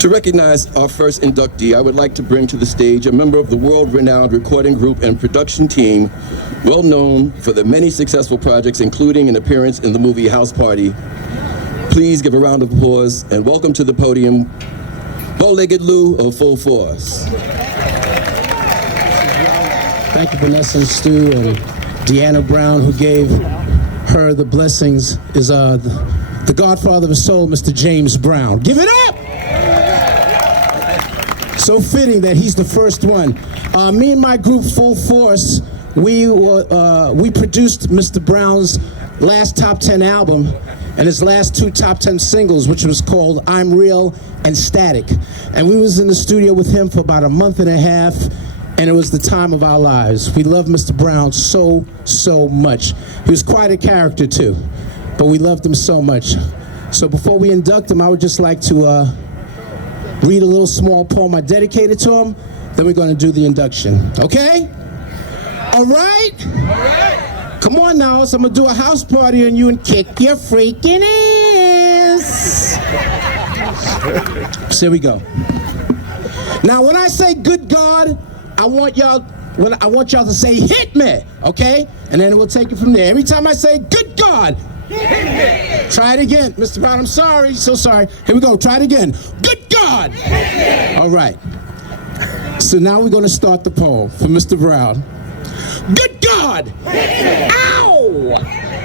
To recognize our first inductee, I would like to bring to the stage a member of the world-renowned recording group and production team, well known for the many successful projects, including an appearance in the movie House Party. Please give a round of applause and welcome to the podium, Bowlegged Lou of Full Force. Thank you, Vanessa and Stu, and Deanna Brown, who gave her the blessings, is the Godfather of his soul, Mr. James Brown. Give it up! So fitting that he's the first one. Me and my group, Full Force, we produced Mr. Brown's last top 10 album and his last 2 top 10 singles, which was called I'm Real and Static. And we was in the studio with him for about a month and a half, and it was the time of our lives. We love Mr. Brown so much. He was quite a character too, but we loved him so much. So before we induct him, I would just like to read a little small poem I dedicated to him, then we're going to do the induction. Okay? All right? All right. Come on now, so I'm going to do a house party on you and kick your freaking ass. So here we go. Now, when I say good God, I want y'all to say hit me, okay? And then we'll take it from there. Every time I say good God, hit me. Try it again. Mr. Brown, I'm sorry, so sorry. Here we go, try it again. Good God! All right. So now we're gonna start the poem for Mr. Brown. Good God! Ow!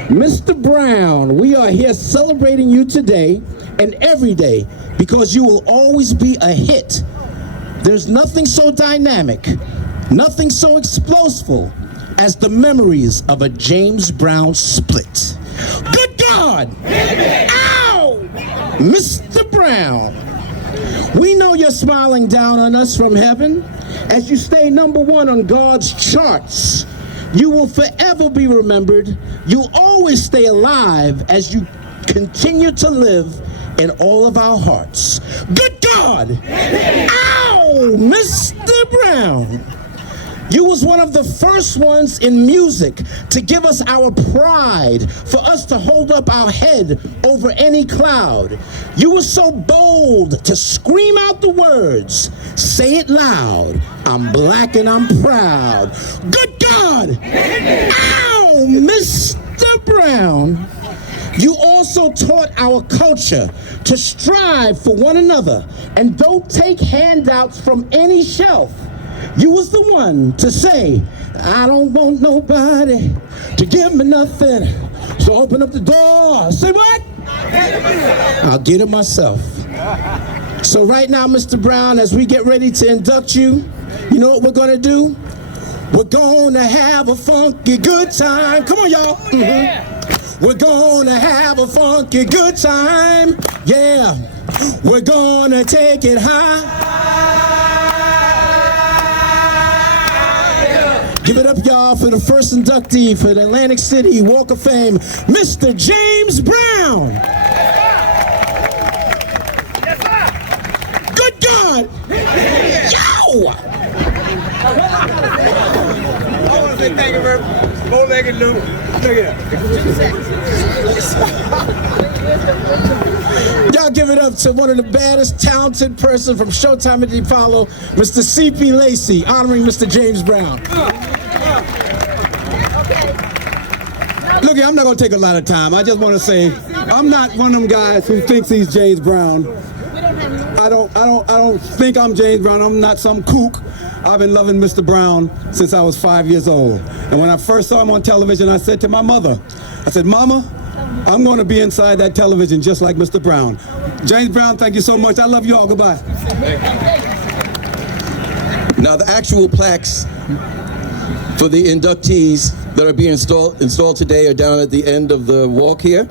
Mr. Brown, we are here celebrating you today and every day because you will always be a hit. There's nothing so dynamic, nothing so explosive as the memories of a James Brown split. Good God! Ow! Mr. Brown, we know you're smiling down on us from heaven as you stay #1 on God's charts. You will forever be remembered. You'll always stay alive as you continue to live in all of our hearts. Good God! Ow! Mr. Brown, you was one of the first ones in music to give us our pride, for us to hold up our head over any cloud. You were so bold to scream out the words, say it loud, I'm black and I'm proud. Good God! Ow! Mr. Brown, you also taught our culture to strive for one another and don't take handouts from any shelf. You was the one to say, I don't want nobody to give me nothing, so open up the door. Say what? I'll get it myself. So right now, Mr. Brown, as we get ready to induct you, you know what we're gonna do? We're gonna have a funky good time. Come on, y'all. Mm-hmm. We're gonna have a funky good time. Yeah, we're gonna take it high. Give it up, y'all, for the first inductee for the Atlantic City Walk of Fame, Mr. James Brown. Yes, sir. Good God. Yo! I want to say thank you very much. Bowlegged Lou. Look at that. Y'all give it up to one of the baddest, talented person from Showtime and Follow, Mr. C.P. Lacey, honoring Mr. James Brown. Look, I'm not going to take a lot of time. I just want to say, I'm not one of them guys who thinks he's James Brown. I don't think I'm James Brown. I'm not some kook. I've been loving Mr. Brown since I was 5 years old. And when I first saw him on television, I said to my mother, I said, Mama, I'm going to be inside that television just like Mr. Brown. James Brown, thank you so much. I love you all. Goodbye. Now, the actual plaques for the inductees that are being installed today are down at the end of the walk here,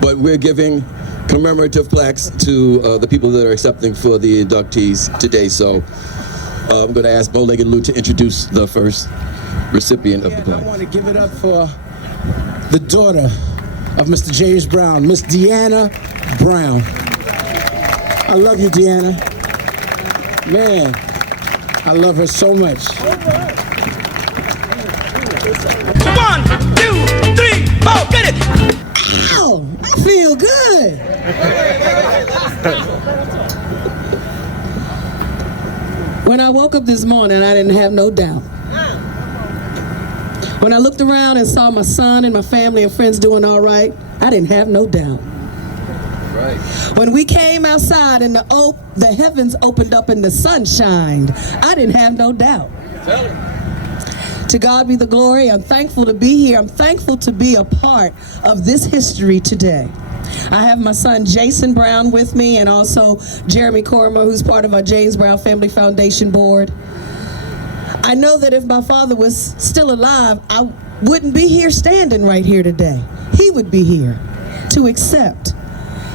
but we're giving commemorative plaques to the people that are accepting for the inductees today. So I'm going to ask Bowlegged Lou to introduce the first recipient of the plaque. I want to give it up for the daughter of Mr. James Brown, Miss Deanna Brown. I love you, Deanna. Man, I love her so much. 1, 2, 3, 4, get it! Ow! I feel good! When I woke up this morning, I didn't have no doubt. When I looked around and saw my son and my family and friends doing all right, I didn't have no doubt. Right. When we came outside and the heavens opened up and the sun shined, I didn't have no doubt. Tell him. To God be the glory. I'm thankful to be here. I'm thankful to be a part of this history today. I have my son Jason Brown with me, and also Jeremy Cormer, who's part of our James Brown Family Foundation board. I know that if my father was still alive, I wouldn't be here standing right here today. He would be here to accept.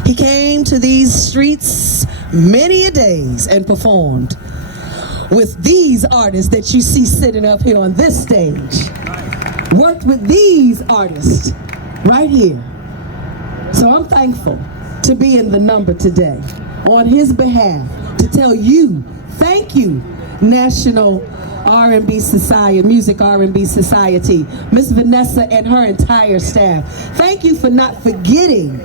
He came to these streets many a days and performed with these artists that you see sitting up here on this stage. Worked with these artists right here. So I'm thankful to be in the number today on his behalf to tell you, thank you, National R&B Society, Music R&B Society, Miss Vanessa and her entire staff. Thank you for not forgetting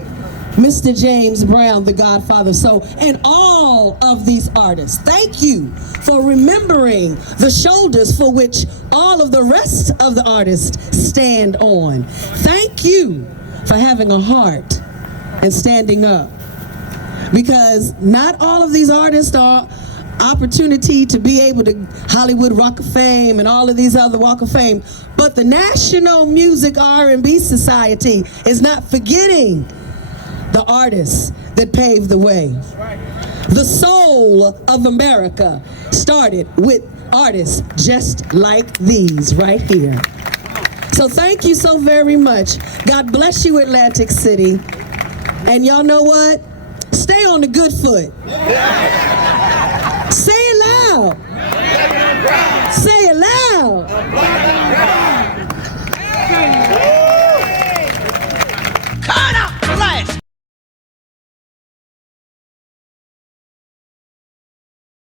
Mr. James Brown, the Godfather, and all of these artists. Thank you for remembering the shoulders for which all of the rest of the artists stand on. Thank you for having a heart and standing up. Because not all of these artists are opportunity to be able to Hollywood Walk of Fame and all of these other Walk of Fame, but the National Music R&B Society is not forgetting the artists that paved the way. The soul of America started with artists just like these right here. So thank you so very much. God bless you, Atlantic City. And y'all know what? Stay on the good foot. Say it loud.